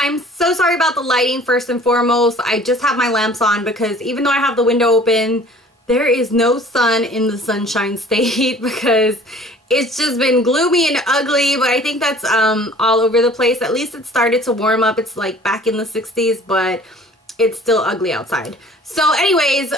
I'm so sorry about the lighting first and foremost. I just have my lamps on because even though I have the window open, there is no sun in the Sunshine State because it's just been gloomy and ugly, but I think that's all over the place. At least it started to warm up. It's like back in the 60s, but it's still ugly outside. So anyways,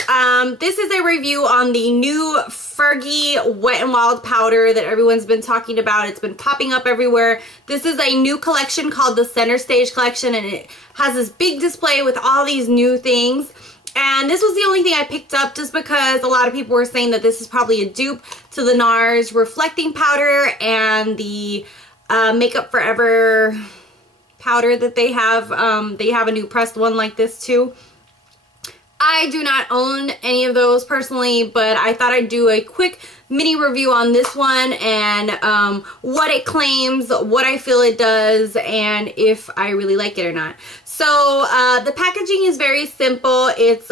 this is a review on the new Fergie Wet n Wild powder that everyone's been talking about. It's been popping up everywhere. This is a new collection called the Center Stage collection, and it has this big display with all these new things. And this was the only thing I picked up just because a lot of people were saying that this is probably a dupe to the NARS reflecting powder and the Makeup Forever powder that they have. They have a new pressed one like this too. I do not own any of those personally, but I thought I'd do a quick mini review on this one and what it claims, what I feel it does, and if I really like it or not. So the packaging is very simple. It's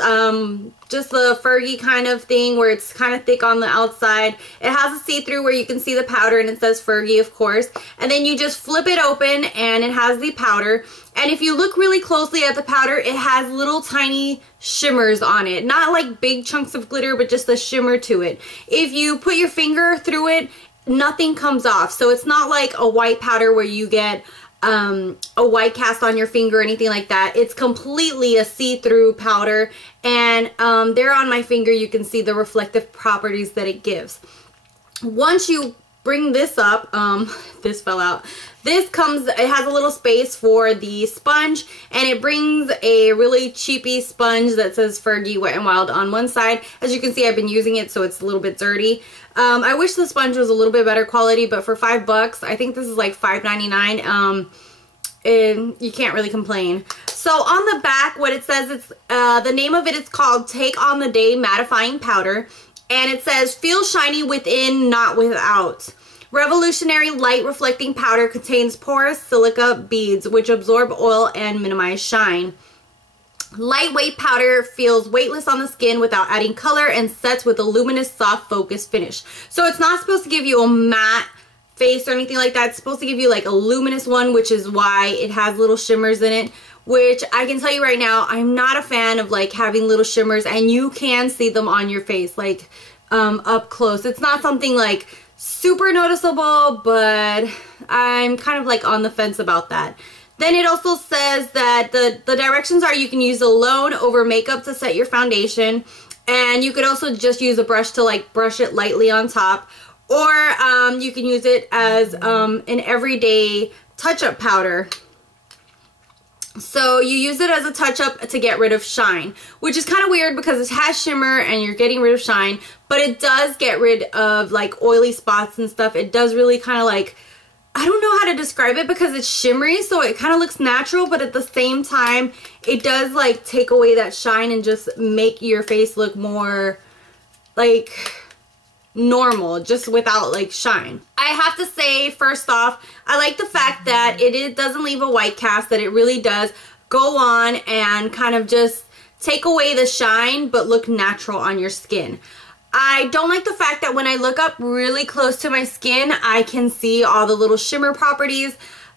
just the Fergie kind of thing where it's kind of thick on the outside. It has a see-through where you can see the powder and it says Fergie, of course. And then you just flip it open and it has the powder. And if you look really closely at the powder, it has little tiny shimmers on it. Not like big chunks of glitter, but just a shimmer to it. If you put your finger through it, nothing comes off. So it's not like a white powder where you get a white cast on your finger or anything like that. It's completely a see-through powder, and there on my finger you can see the reflective properties that it gives. Once you bring this up, this fell out. This comes, it has a little space for the sponge, and it brings a really cheapy sponge that says Fergie Wet n Wild on one side. As you can see, I've been using it, so it's a little bit dirty. I wish the sponge was a little bit better quality, but for $5, I think this is like $5.99. And you can't really complain. So on the back, what it says, it's the name of it is called Take on the Day Mattifying Powder, and it says feel shiny within, not without. Revolutionary light reflecting powder contains porous silica beads which absorb oil and minimize shine. Lightweight powder feels weightless on the skin without adding color and sets with a luminous soft focused finish. So it's not supposed to give you a matte face or anything like that. It's supposed to give you like a luminous one, which is why it has little shimmers in it, which I can tell you right now, I'm not a fan of like having little shimmers, and you can see them on your face like up close. It's not something like super noticeable, but I'm kind of like on the fence about that. Then it also says that the directions are you can use alone over makeup to set your foundation, and you could also just use a brush to like brush it lightly on top, or you can use it as an everyday touch-up powder. So you use it as a touch-up to get rid of shine, which is kind of weird because it has shimmer and you're getting rid of shine, but it does get rid of like oily spots and stuff. It does really kind of like, I don't know how to describe it because it's shimmery, so it kind of looks natural, but at the same time, it does like take away that shine and just make your face look more like normal, just without like shine. I have to say, first off, I like the fact that it doesn't leave a white cast, that it really does go on and kind of just take away the shine but look natural on your skin. I don't like the fact that when I look up really close to my skin, I can see all the little shimmer properties.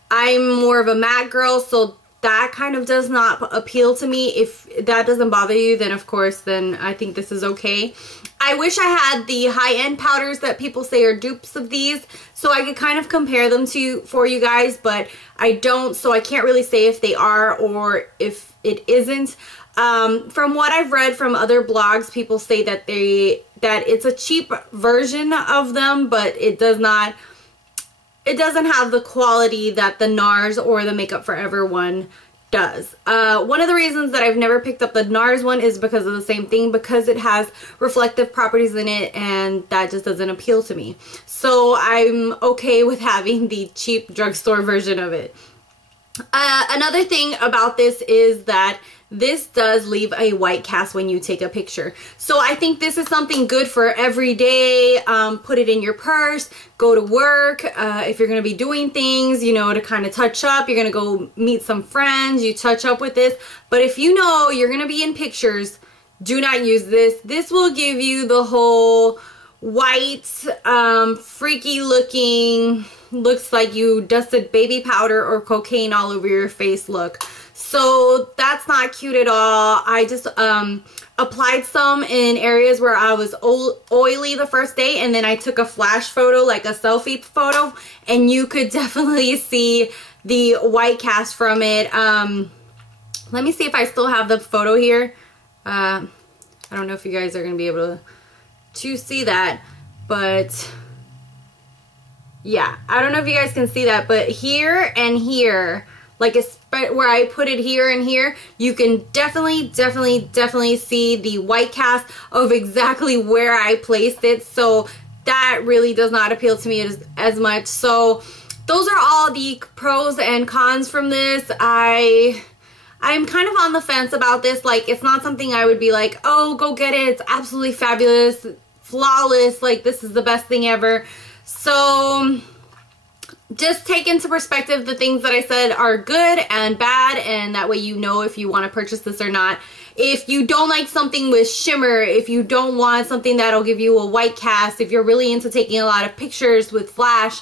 I'm more of a matte girl, so that kind of does not appeal to me. If that doesn't bother you, then of course, then I think this is okay. I wish I had the high-end powders that people say are dupes of these, so I could kind of compare them for you guys, but I don't, so I can't really say if they are or if it isn't. From what I've read from other blogs, people say that it's a cheap version of them, but it doesn't have the quality that the NARS or the Makeup Forever one does. One of the reasons that I've never picked up the NARS one is because of the same thing, because it has reflective properties in it, and that just doesn't appeal to me. So I'm okay with having the cheap drugstore version of it. Another thing about this is that this does leave a white cast when you take a picture. So I think this is something good for every day. Put it in your purse, go to work, if you're going to be doing things, you know, to kind of touch up. You're going to go meet some friends, you touch up with this. But if you know you're going to be in pictures, do not use this. This will give you the whole white, freaky looking looks like you dusted baby powder or cocaine all over your face look. So that's not cute at all. I just applied some in areas where I was oily the first day, and then I took a flash photo, like a selfie photo, and you could definitely see the white cast from it. Let me see if I still have the photo here. I don't know if you guys are going to be able to see that, but yeah, I don't know if you guys can see that, but here and here, like where I put it here and here, you can definitely see the white cast of exactly where I placed it. So that really does not appeal to me as much. So those are all the pros and cons from this. I'm kind of on the fence about this. Like, it's not something I would be like, oh, go get it, it's absolutely fabulous, flawless, like this is the best thing ever. So just take into perspective the things that I said are good and bad, and that way you know if you want to purchase this or not. If you don't like something with shimmer, if you don't want something that'll give you a white cast, if you're really into taking a lot of pictures with flash,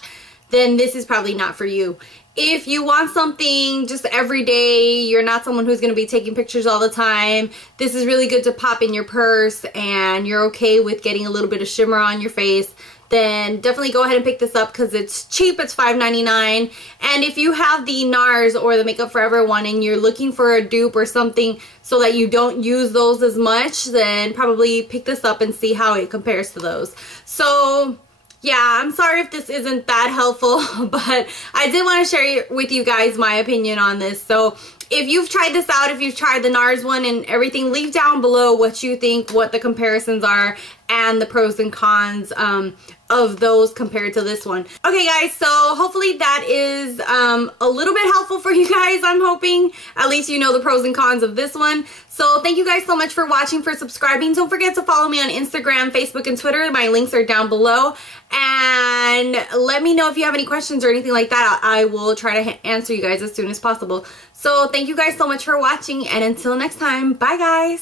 then this is probably not for you. If you want something just every day, you're not someone who's going to be taking pictures all the time, this is really good to pop in your purse and you're okay with getting a little bit of shimmer on your face, then definitely go ahead and pick this up because it's cheap. It's $5.99. And if you have the NARS or the Makeup Forever one and you're looking for a dupe or something so that you don't use those as much, then probably pick this up and see how it compares to those. So yeah, I'm sorry if this isn't that helpful, but I did want to share with you guys my opinion on this. So if you've tried this out, if you've tried the NARS one and everything, leave down below what you think, what the comparisons are, and the pros and cons of those compared to this one. Okay guys, so hopefully that is a little bit helpful for you guys, I'm hoping. At least you know the pros and cons of this one. So thank you guys so much for watching, for subscribing. Don't forget to follow me on Instagram, Facebook, and Twitter. My links are down below. And let me know if you have any questions or anything like that. I will try to answer you guys as soon as possible. So thank you guys so much for watching, and until next time, bye guys.